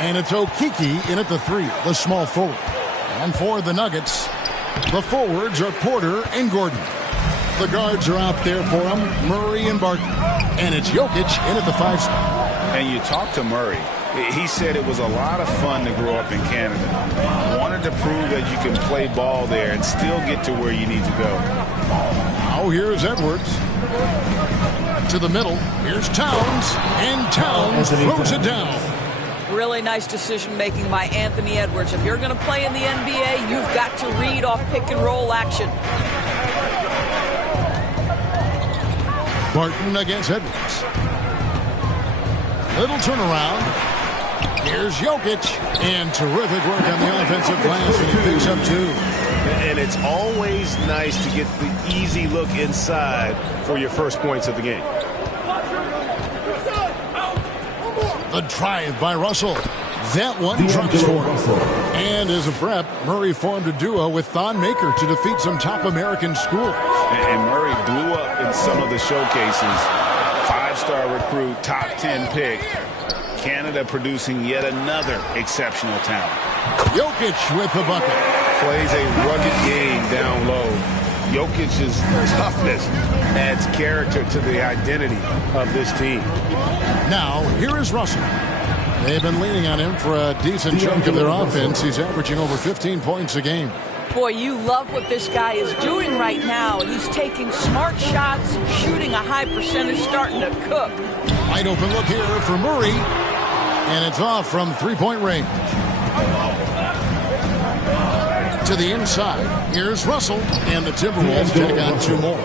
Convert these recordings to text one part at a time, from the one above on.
And it's Okeke in at the 3, the small forward. And for the Nuggets, the forwards are Porter and Gordon. The guards are out there for him, Murray and Barton. And it's Jokic in at the 5 spot. And you talk to Murray. He said it was a lot of fun to grow up in Canada. Wanted to prove that you can play ball there and still get to where you need to go. Now here's Edwards. To the middle. Here's Towns. And Towns throws it down. Really nice decision-making by Anthony Edwards. If you're going to play in the NBA, you've got to read off pick-and-roll action. Barton against Edwards. Little turnaround. Here's Jokic. And terrific work on the offensive glass, and he picks up 2. And it's always nice to get the easy look inside for your first points of the game. The drive by Russell. That one drops for him. And as a prep, Murray formed a duo with Thon Maker to defeat some top American schools. And Murray blew up in some of the showcases. 5-star recruit, top 10 pick. Canada producing yet another exceptional talent. Jokic with the bucket. Plays a rugged game down low. Jokic's toughness adds character to the identity of this team. Now, here is Russell. They've been leaning on him for a decent chunk of their offense. He's averaging over 15 points a game. Boy, you love what this guy is doing right now. He's taking smart shots, shooting a high percentage, starting to cook. Wide open look here for Murray. And it's off from three-point range. To the inside. Here's Russell. And the Timberwolves take on 2 more.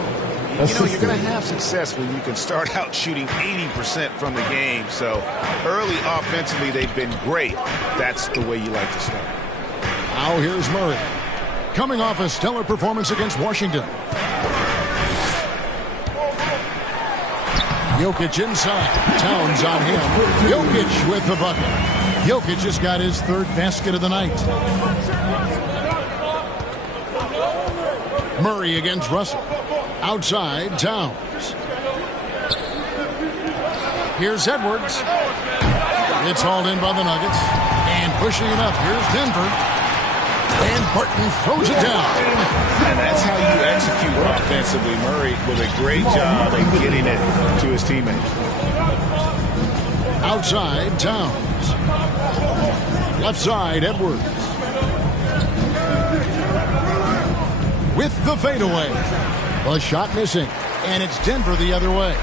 You know, you're going to have success when you can start out shooting 80% from the game. So early offensively, they've been great. That's the way you like to start. Now here's Murray. Coming off a stellar performance against Washington. Jokic inside. Towns on him. Jokic with the bucket. Jokic just got his 3rd basket of the night. Murray against Russell. Outside, Towns. Here's Edwards. It's hauled in by the Nuggets. And pushing it up. Here's Denver. And Barton throws it down. And that's how you execute offensively. Murray with a great job at getting it to his teammates. Outside, Towns. Left side, Edwards. With the fadeaway. A shot missing. And it's Denver the other way.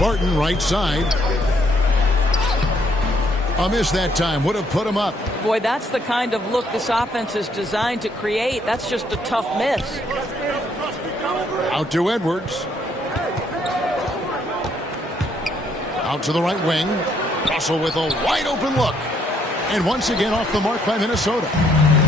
Barton right side. A miss that time. Would have put him up. Boy, that's the kind of look this offense is designed to create. That's just a tough miss. Out to Edwards. Out to the right wing. Russell with a wide open look. And once again off the mark by Minnesota.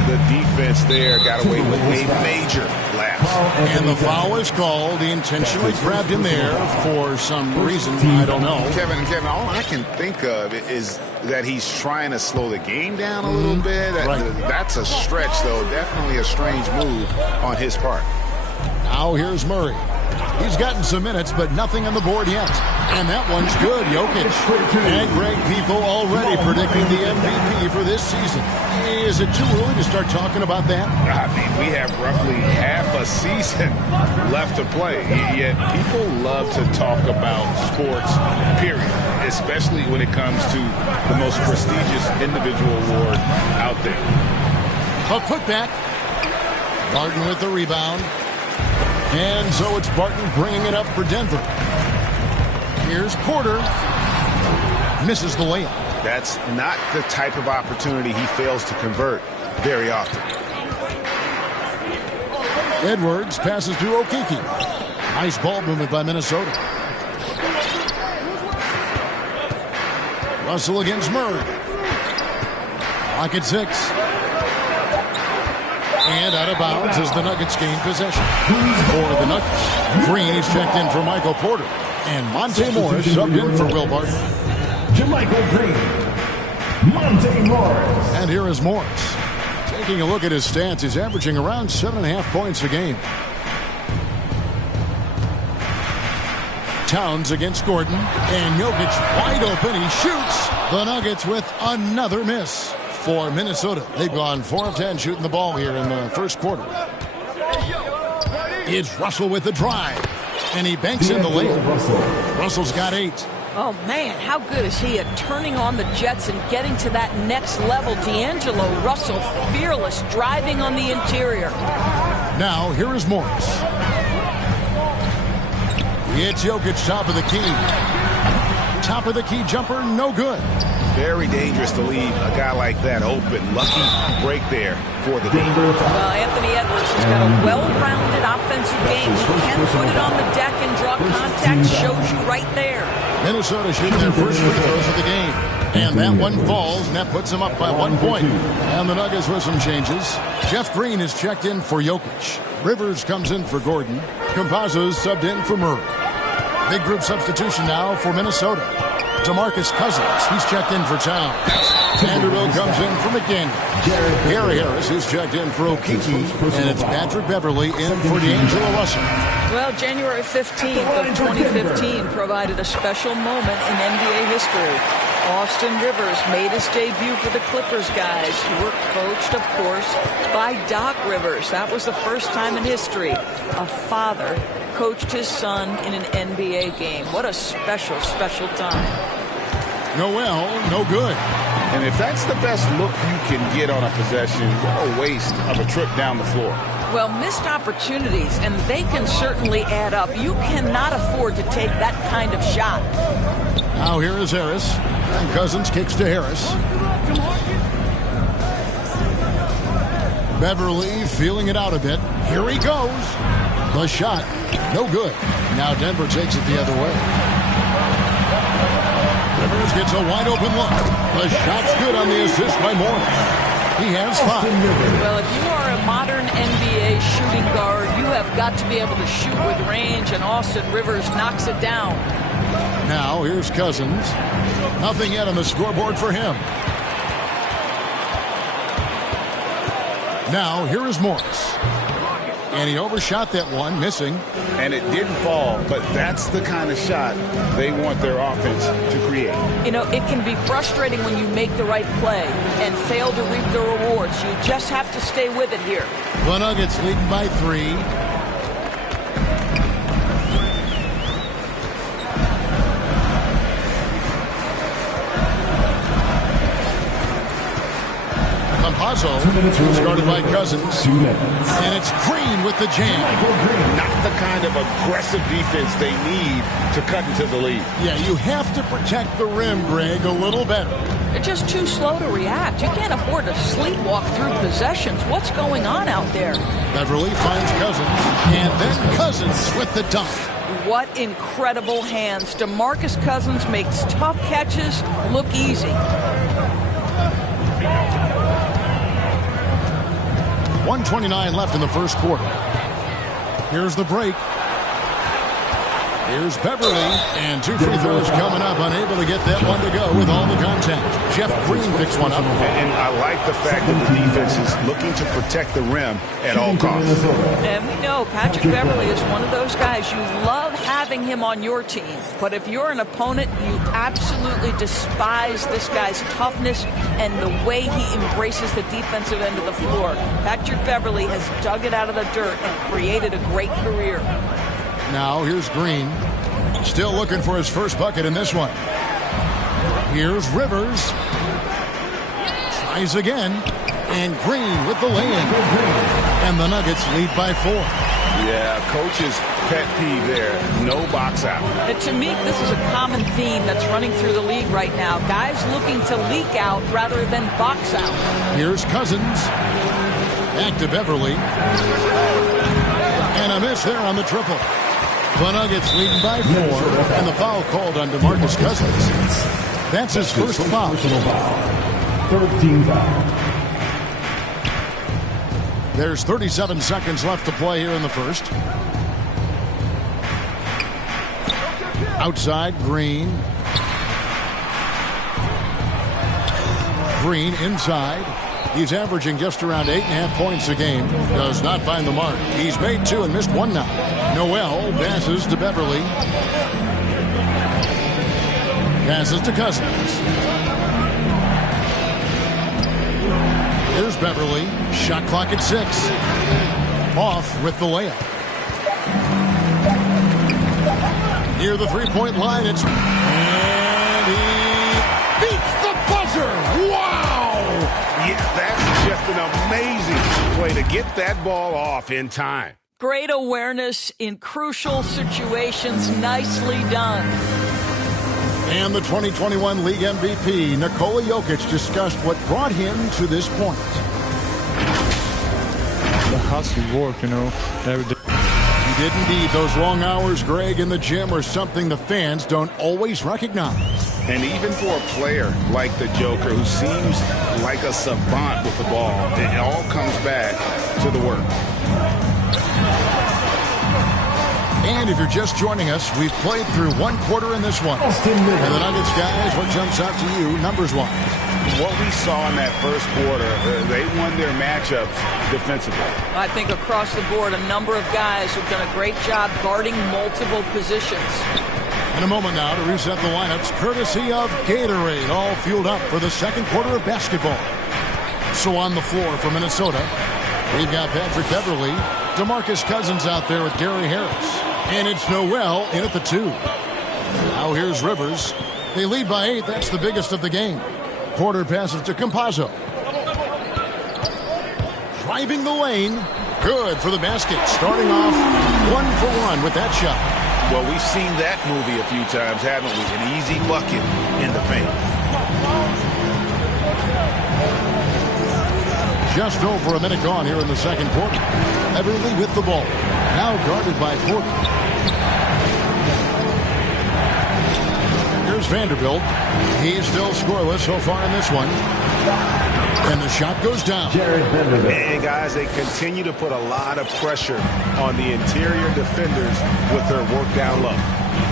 The defense there got away with a major lapse. And the foul is called. He intentionally grabbed him there for some reason. I don't know. Kevin, all I can think of is that he's trying to slow the game down a little bit. That's a stretch, though. Definitely a strange move on his part. Now here's Murray. He's gotten some minutes, but nothing on the board yet. And that one's good, Jokic. And Greg, people already predicting the MVP for this season. Is it too early to start talking about that? I mean, we have roughly half a season left to play. Yet people love to talk about sports, period. Especially when it comes to the most prestigious individual award out there. A putback. Barton with the rebound. And so it's Barton bringing it up for Denver. Here's Porter. Misses the layup. That's not the type of opportunity he fails to convert very often. Edwards passes to Okeke. Nice ball movement by Minnesota. Russell against Murray. Lock at 6. And out of bounds as the Nuggets gain possession. For the Nuggets, Green is checked in for Michael Porter. And Monte Morris subbed in for Will Barton. JaMychal Green, Monte Morris. And here is Morris. Taking a look at his stats, he's averaging around 7.5 points a game. Towns against Gordon. And Jokic wide open. He shoots. The Nuggets with another miss. For Minnesota, they've gone 4 of 10 shooting the ball here in the first quarter. It's Russell with the drive. And he banks in the layup. Russell's got 8. Oh, man, how good is he at turning on the Jets and getting to that next level? D'Angelo Russell, fearless, driving on the interior. Now, here is Morris. It's Jokic, top of the key. Top of the key jumper, no good. Very dangerous to leave a guy like that open. Lucky break there for the team. Well, Anthony Edwards has got a well-rounded offensive game. He can put it on the deck and draw contact. Shows you right there. Minnesota shooting their first free throws of the game. And that one falls, and that puts them up by 1 point. And the Nuggets with some changes. Jeff Green is checked in for Jokic. Rivers comes in for Gordon. Campazzo's subbed in for Murray. Big group substitution now for Minnesota. DeMarcus Cousins, he's checked in for Towns. Vanderbilt comes in for McDaniel. Gary Harris is checked in for Okeke. And it's Patrick Beverly in for D'Angelo Russell. Well, January 15th of 2015 provided a special moment in NBA history. Austin Rivers made his debut for the Clippers guys, who were coached, of course, by Doc Rivers. That was the first time in history a father coached his son in an NBA game. What a special, special time. Noel, no good. And if that's the best look you can get on a possession, what a waste of a trip down the floor. Well, missed opportunities, and they can certainly add up. You cannot afford to take that kind of shot. Now here is Harris. And Cousins kicks to Harris. Beverly feeling it out a bit. Here he goes. The shot, no good. Now Denver takes it the other way. Rivers gets a wide open look. The shot's good on the assist by Morris. He has 5. Well, if you are a modern NBA shooting guard, you have got to be able to shoot with range, and Austin Rivers knocks it down. Now here's Cousins. Nothing yet on the scoreboard for him. Now here is Morris. And he overshot that one, missing. And it didn't fall, but that's the kind of shot they want their offense to create. You know, it can be frustrating when you make the right play and fail to reap the rewards. You just have to stay with it here. The Nuggets leading by 3. Campazzo, started by Cousins. And it's Green with the jam. Not the kind of aggressive defense they need to cut into the lead. Yeah, you have to protect the rim, Greg, a little better. They're just too slow to react. You can't afford to sleepwalk through possessions. What's going on out there? Beverly finds Cousins. And then Cousins with the dunk. What incredible hands. DeMarcus Cousins makes tough catches look easy. 1:29 left in the first quarter. Here's the break. Here's Beverly, and 2 free throws coming up, unable to get that one to go with all the contact. Jeff Green picks one up. And I like the fact that the defense is looking to protect the rim at all costs. And we know Patrick Beverly is one of those guys you love having him on your team. But if you're an opponent, you absolutely despise this guy's toughness and the way he embraces the defensive end of the floor. Patrick Beverly has dug it out of the dirt and created a great career. Now here's Green. Still looking for his first bucket in this one. Here's Rivers. Tries again. And Green with the lay-in. And the Nuggets lead by 4. Yeah, coach's pet peeve there. No box out. And to me, this is a common theme that's running through the league right now. Guys looking to leak out rather than box out. Here's Cousins. Back to Beverly. And a miss there on the triple. The Nuggets leading by 4, and the foul called on DeMarcus Cousins. That's his first foul. 13 foul. There's 37 seconds left to play here in the first. Outside, Green. Green inside. He's averaging just around 8.5 points a game. Does not find the mark. He's made 2 and missed 1 now. Noel passes to Beverly. Passes to Cousins. Here's Beverly. Shot clock at 6. Off with the layup. Near the three-point line, and he beats the buzzer. Wow! Yeah, that's just an amazing play to get that ball off in time. Great awareness in crucial situations. Nicely done. And the 2021 League MVP, Nikola Jokic, discussed what brought him to this point. The hustle work, every day. He did indeed. Those long hours, Greg, in the gym are something the fans don't always recognize. And even for a player like the Joker, who seems like a savant with the ball, it all comes back to the work. And if you're just joining us, we've played through one quarter in this one. And the Nuggets, guys, what jumps out to you, numbers-wise? What we saw in that first quarter, they won their matchups defensively. I think across the board, a number of guys who've done a great job guarding multiple positions. In a moment now to reset the lineups, courtesy of Gatorade, all fueled up for the second quarter of basketball. So on the floor for Minnesota, we've got Patrick Beverly, DeMarcus Cousins out there with Gary Harris. And it's Noel in at the 2. Now here's Rivers. They lead by 8. That's the biggest of the game. Porter passes to Campazzo. Driving the lane. Good for the basket. Starting off 1-for-1 with that shot. Well, we've seen that movie a few times, haven't we? An easy bucket in the paint. Just over a minute gone here in the second quarter. Beverly with the ball. Now guarded by Porter. Here's Vanderbilt. He's still scoreless so far in this one. And the shot goes down. And guys, they continue to put a lot of pressure on the interior defenders with their work down low.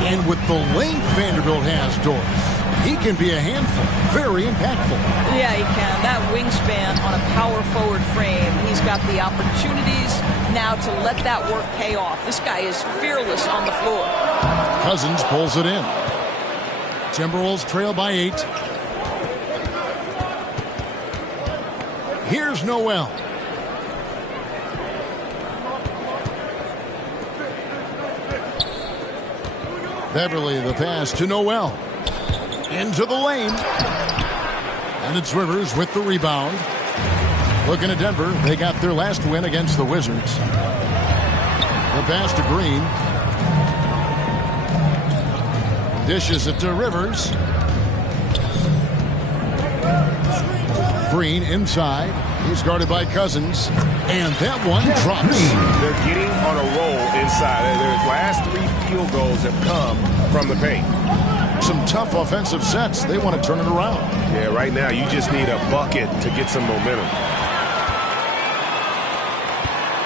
And with the length Vanderbilt has, Doris, he can be a handful. Very impactful. Yeah, he can. That wingspan on a power forward frame. He's got the opportunities now to let that work pay off. This guy is fearless on the floor. Cousins pulls it in. Timberwolves trail by 8. Here's Noel. Beverly, the pass to Noel. Into the lane. And it's Rivers with the rebound. Looking at Denver, they got their last win against the Wizards. The pass to Green. Dishes it to Rivers. Green inside. He's guarded by Cousins. And that one drops. They're getting on a roll inside. Their last 3 field goals have come from the paint. Some tough offensive sets. They want to turn it around. Yeah, right now you just need a bucket to get some momentum.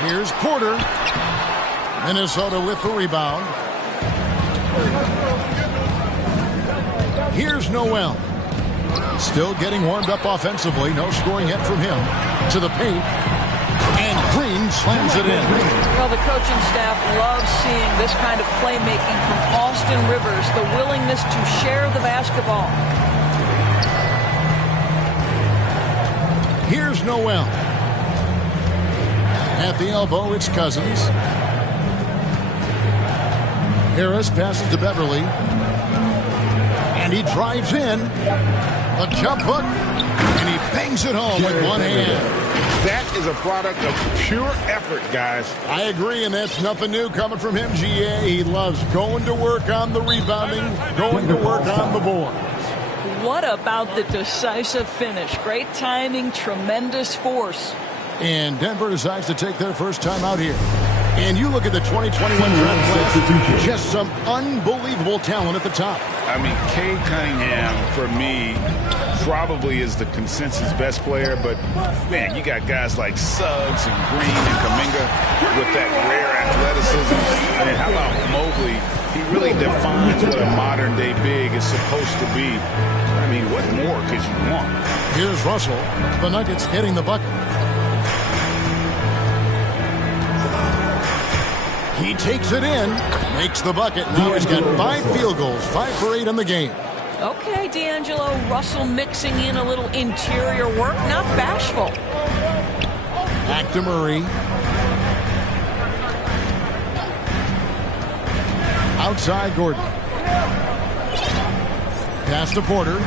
Here's Porter. Minnesota with the rebound. Here's Noel. Still getting warmed up offensively. No scoring yet from him. To the paint. And Green slams it in. Well, the coaching staff loves seeing this kind of playmaking from Austin Rivers. The willingness to share the basketball. Here's Noel. At the elbow, it's Cousins. Harris passes to Beverly. And he drives in. A jump hook. And he bangs it home with one hand. That is a product of pure effort, guys. I agree, and that's nothing new coming from him, GA. He loves going to work on the rebounding, going to work on the boards. What about the decisive finish? Great timing, tremendous force. And Denver decides to take their first time out here. And you look at the 2021 draft class, just some unbelievable talent at the top. I mean, Cade Cunningham, for me, probably is the consensus best player. But, man, you got guys like Suggs and Green and Kuminga with that rare athleticism. And how about Mobley? He really defines what a modern-day big is supposed to be. I mean, what more could you want? Here's Russell. The Nuggets hitting the bucket. He takes it in, makes the bucket. Now he's got 5 field goals, 5 for 8 in the game. Okay, D'Angelo Russell mixing in a little interior work, not bashful. Back to Murray. Outside Gordon. Pass to Porter.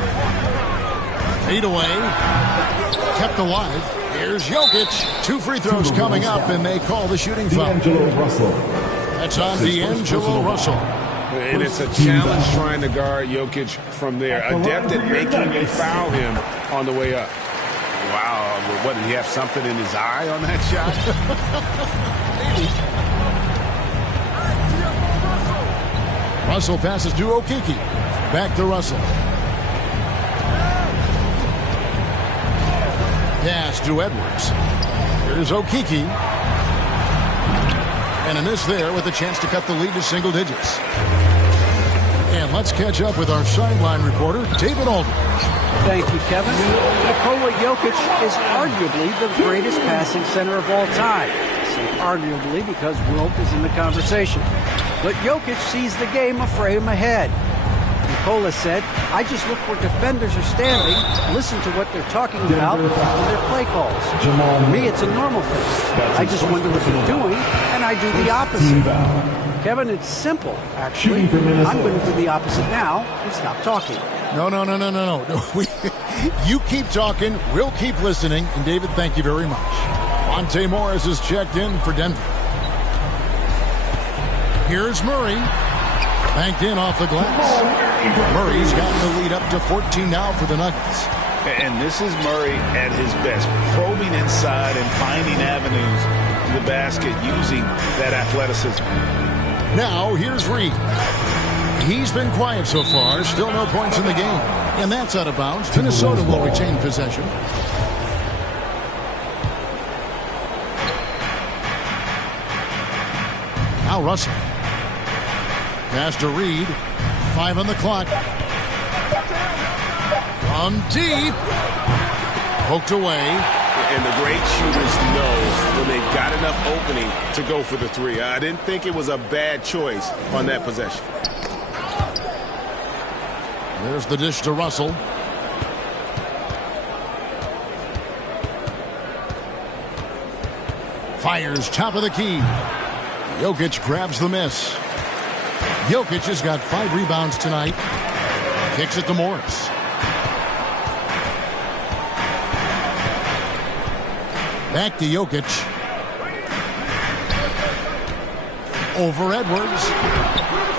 Fade away. Kept alive. Here's Jokic. 2 free throws coming up, and they call the shooting foul. D'Angelo Russell. That's on D'Angelo Russell. And it's a challenge trying to guard Jokic from there. Adept at making you foul him on the way up. Wow. What, did he have something in his eye on that shot? Russell passes to Okeke. Back to Russell. Pass to Edwards. Here's Okeke. And a miss there with a chance to cut the lead to single digits. And let's catch up with our sideline reporter, David Aldridge. Thank you, Kevin. Nikola Jokic is arguably the greatest passing center of all time. I say arguably because Wilt is in the conversation. But Jokic sees the game a frame ahead. Nikola said, I just look where defenders are standing, listen to what they're talking about in their play calls. For me, it's a normal thing. I just wonder what they're doing, and I do the opposite. Kevin, it's simple, actually. I'm going to do the opposite now and stop talking. No. You keep talking, we'll keep listening. And David, thank you very much. Monte Morris is checked in for Denver. Here's Murray. Banked in off the glass. Murray's gotten the lead up to 14 now for the Nuggets. And this is Murray at his best, probing inside and finding avenues in the basket using that athleticism. Now, here's Reed. He's been quiet so far. Still no points in the game. And that's out of bounds. Minnesota will retain possession. Now Russell. Pass to Reed. 5 on the clock. From deep. Poked away. And the great shooters know when they've got enough opening to go for the three. I didn't think it was a bad choice on that possession. There's the dish to Russell. Fires top of the key. Jokic grabs the miss. Jokic has got 5 rebounds tonight. Kicks it to Morris. Back to Jokic. Over Edwards.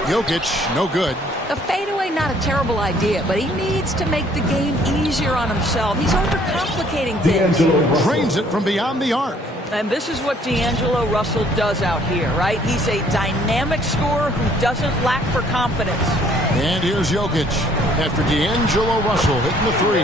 Jokic, no good. A fadeaway, not a terrible idea, but he needs to make the game easier on himself. He's overcomplicating things. Drains it from beyond the arc. And this is what D'Angelo Russell does out here, right? He's a dynamic scorer who doesn't lack for confidence. And here's Jokic after D'Angelo Russell hitting the 3.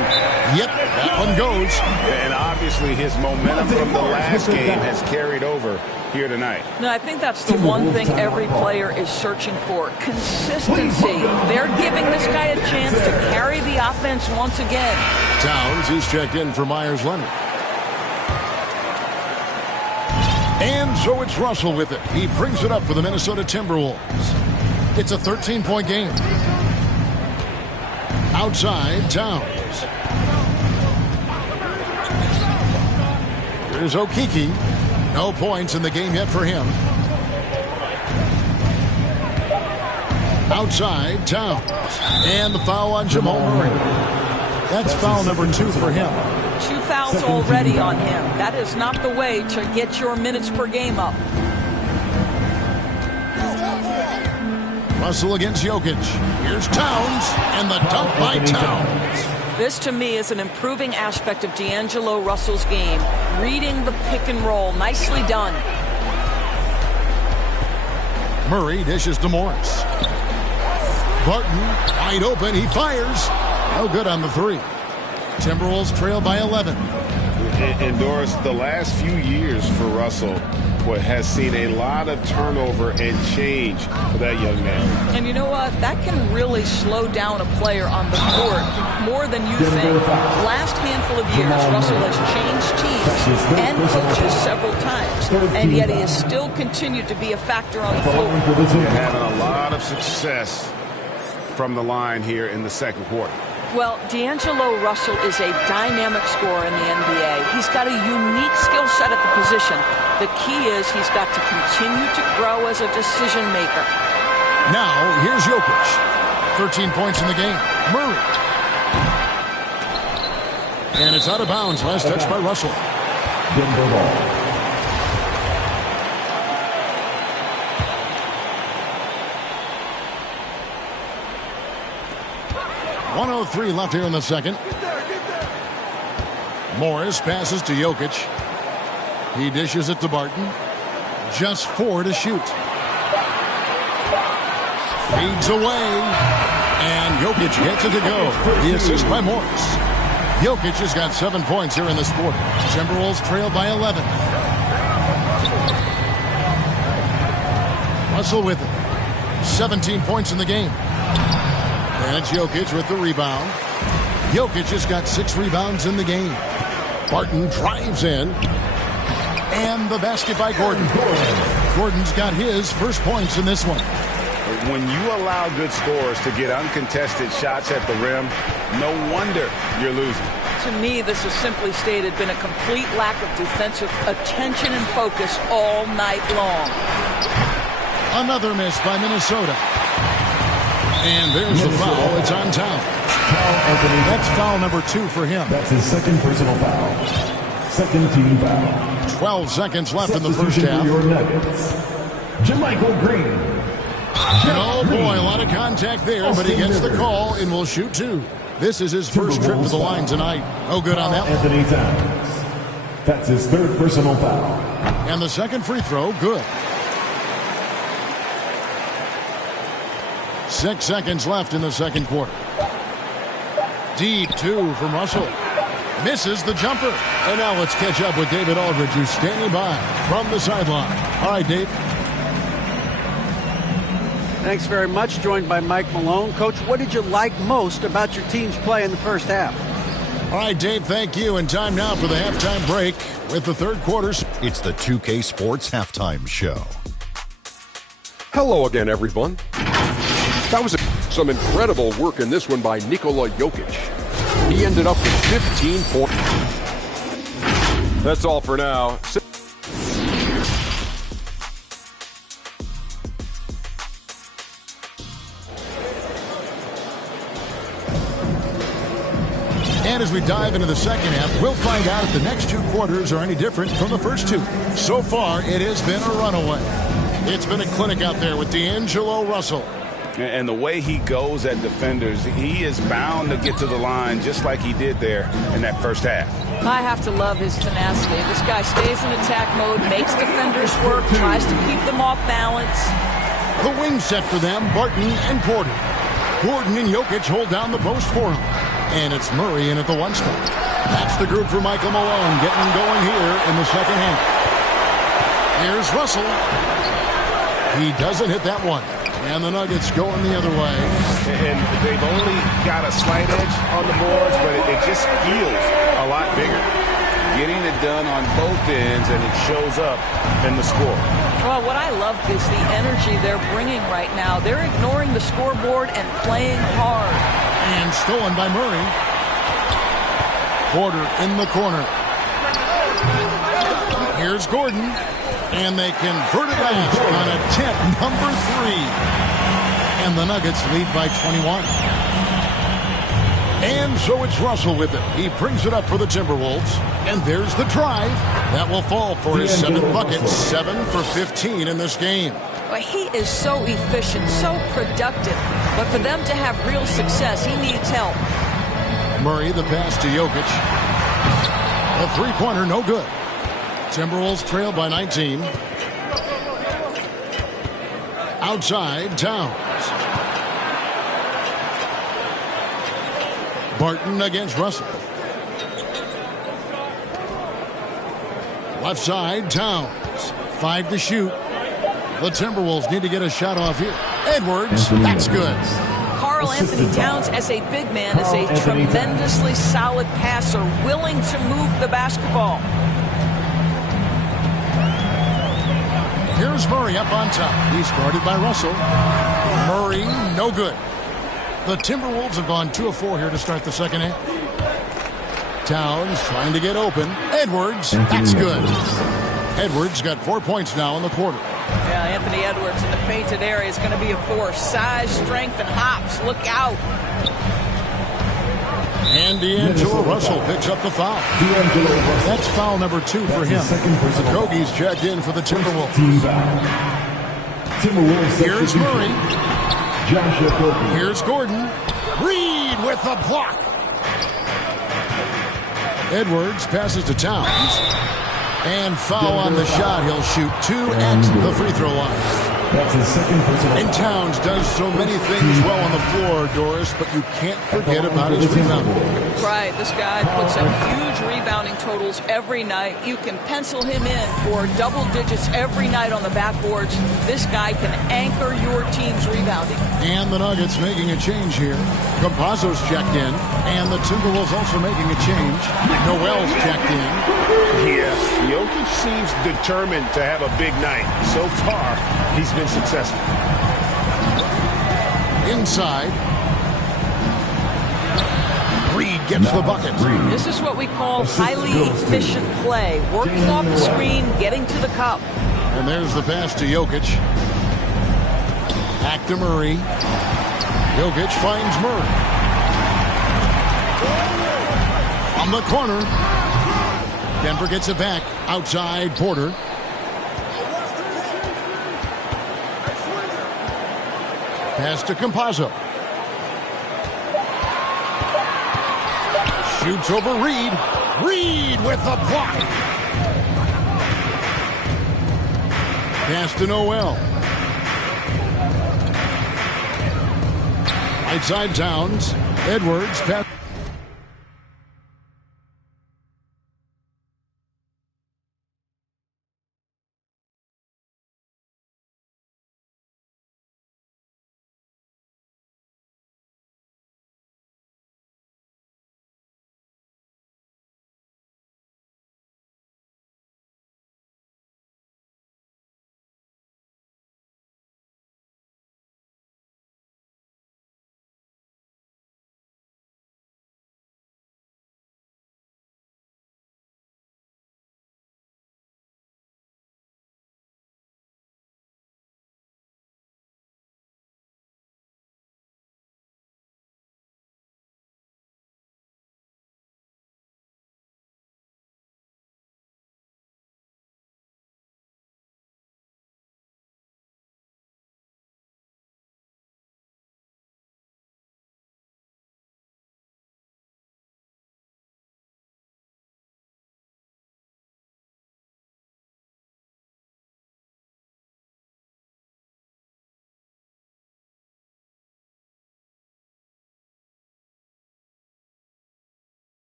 Yep, that one goes. And obviously his momentum from the last game has carried over here tonight. No, I think that's the one thing every player is searching for. Consistency. They're giving this guy a chance to carry the offense once again. Towns is checked in for Myers Leonard. And so it's Russell with it. He brings it up for the Minnesota Timberwolves. It's a 13-point game. Outside, Towns. Here's Okeke. No points in the game yet for him. Outside, Towns. And the foul on Jamal Murray. That's foul number 2 for him. 2 fouls already on him. That is not the way to get your minutes per game up. Russell against Jokic. Here's Towns, and the dunk by Towns. This, to me, is an improving aspect of D'Angelo Russell's game. Reading the pick and roll. Nicely done. Murray dishes to Morris. Barton, wide open. He fires. No good on the 3. Timberwolves trail by 11. And Doris, the last few years for Russell has seen a lot of turnover and change for that young man. And you know what? That can really slow down a player on the court more than you think. Last handful of years, Russell has changed teams and coaches several times, and yet he has still continued to be a factor on the floor. And having a lot of success from the line here in the second quarter. Well, D'Angelo Russell is a dynamic scorer in the NBA. He's got a unique skill set at the position. The key is he's got to continue to grow as a decision maker. Now, here's Jokic. 13 points in the game. Murray. And it's out of bounds. Last touch by Russell. Denver ball. .103 left here in the second. Morris passes to Jokic. He dishes it to Barton. Just 4 to shoot. Feeds away. And Jokic gets it to go. The assist by Morris. Jokic has got 7 points here in this quarter. Timberwolves trail by 11. Russell with it. 17 points in the game. And it's Jokic with the rebound. Jokic has got 6 rebounds in the game. Barton drives in. And the basket by Gordon. Gordon's got his first points in this one. When you allow good scorers to get uncontested shots at the rim, no wonder you're losing. To me, this has simply stated been a complete lack of defensive attention and focus all night long. Another miss by Minnesota. And there's the foul. It's on Town. That's foul number 2 for him. That's his second personal foul. Second team foul. 12 seconds left in the first half. Your Nuggets. JaMychal Green. Oh boy, a lot of contact there, but he gets the call and will shoot 2. This is his first trip to the line tonight. No good on that one. Anthony Towns. That's his third personal foul. And the second free throw, good. 6 seconds left in the second quarter. Deep 2 from Russell. Misses the jumper. And now let's catch up with David Aldridge, who's standing by from the sideline. All right, Dave. Thanks very much. Joined by Mike Malone. Coach, what did you like most about your team's play in the first half? All right, Dave, thank you. And time now for the halftime break with the third quarters. It's the 2K Sports Halftime Show. Hello again, everyone. That was some incredible work in this one by Nikola Jokic. He ended up with 15 points. That's all for now. And as we dive into the second half, we'll find out if the next 2 quarters are any different from the first 2. So far, it has been a runaway. It's been a clinic out there with D'Angelo Russell. And the way he goes at defenders, he is bound to get to the line just like he did there in that first half. I have to love his tenacity. This guy stays in attack mode, makes defenders work, tries to keep them off balance. The wing set for them, Barton and Gordon. Gordon and Jokic hold down the post for him. And it's Murray in at the 1 spot. That's the group for Michael Malone getting going here in the second half. Here's Russell. He doesn't hit that one. And the Nuggets going the other way. And they've only got a slight edge on the boards, but it just feels a lot bigger. Getting it done on both ends, and it shows up in the score. Well, what I love is the energy they're bringing right now. They're ignoring the scoreboard and playing hard. And stolen by Murray. Porter in the corner. Here's Gordon. And they convert it back on attempt number 3. And the Nuggets lead by 21. And so it's Russell with it. He brings it up for the Timberwolves. And there's the drive. That will fall for his 7th bucket. 7 for 15 in this game. Well, he is so efficient, so productive. But for them to have real success, he needs help. Murray, the pass to Jokic. A three-pointer, no good. Timberwolves trail by 19. Outside, Towns. Barton against Russell. Left side, Towns. 5 to shoot. The Timberwolves need to get a shot off here. Edwards, that's good. Karl Anthony Towns, as a big man, is a tremendously solid passer, willing to move the basketball. Here's Murray up on top. He's guarded by Russell. Murray, no good. The Timberwolves have gone 2 of 4 here to start the second half. Towns trying to get open. Edwards, that's good. Edwards got 4 points now in the quarter. Yeah, Anthony Edwards in the painted area is going to be a force. Size, strength, and hops. Look out. And D'Angelo Russell picks up the foul. That's foul number 2 for him. Okogie's checked in for the Timberwolves. Here's Murray. Here's Gordon. Reed with the block. Edwards passes to Towns. And foul on the shot. He'll shoot 2 at the free throw line. That's his second personal. And Towns does so many things well on the floor, Doris, but you can't forget about his rebounding. Right, this guy puts up huge rebounding totals every night. You can pencil him in for double digits every night on the backboards. This guy can anchor your team's rebounding. And the Nuggets making a change here. Campazzo's checked in, and the Timberwolves also making a change. Noel's checked in. Yes, Jokic seems determined to have a big night. So far, he's been successful. Inside. Reed gets the bucket. This is what we call highly efficient play. Working off the screen, getting to the cup. And there's the pass to Jokic. Back to Murray. Jokic finds Murray. On the corner. Denver gets it back. Outside, Porter. Pass to Campazzo. Shoots over Reed. Reed with the block. Pass to Noel. Right side Towns. Edwards pass.